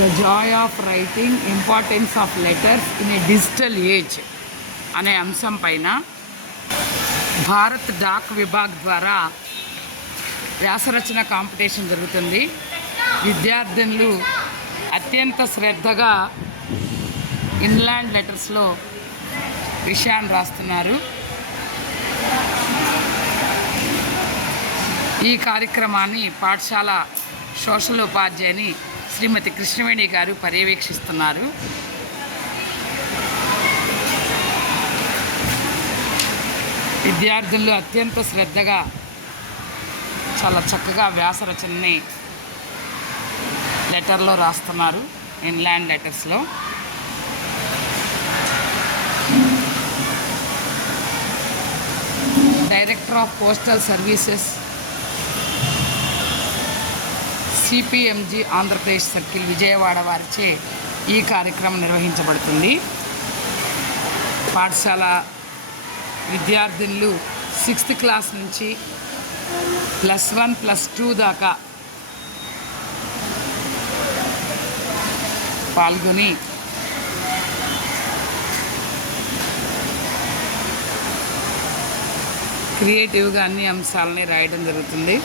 The Joy of writing, importance of letters in a digital age అనే అంశం పైన Bharat dock vibhag ద్వారా వ్యాసరచన కాంపిటీషన్ జరుగుతుంది. విద్యార్థినులు అత్యంత శ్రద్ధగా ఇన్లాండ్ లెటర్స్లో విషయాన్ని రాస్తున్నారు. ఈ కార్యక్రమాన్ని పాఠశాల సోషల్ ఉపాధ్యాయుని శ్రీమతి కృష్ణవేణి గారు పర్యవేక్షిస్తున్నారు. విద్యార్థులు అత్యంత శ్రద్ధగా చాలా చక్కగా వ్యాసరచనని లెటర్లో రాస్తున్నారు, inland లెటర్స్లో. Director of postal services, సిపిఎంజి Andhra Pradesh circle Vijayawada వారిచే ఈ కార్యక్రమం నిర్వహించబడుతుంది. పాఠశాల విద్యార్థినులు 6th క్లాస్ నుంచి +1 +2 దాకా పాల్గొని క్రియేటివ్గా అన్ని అంశాలని రాయడం జరుగుతుంది.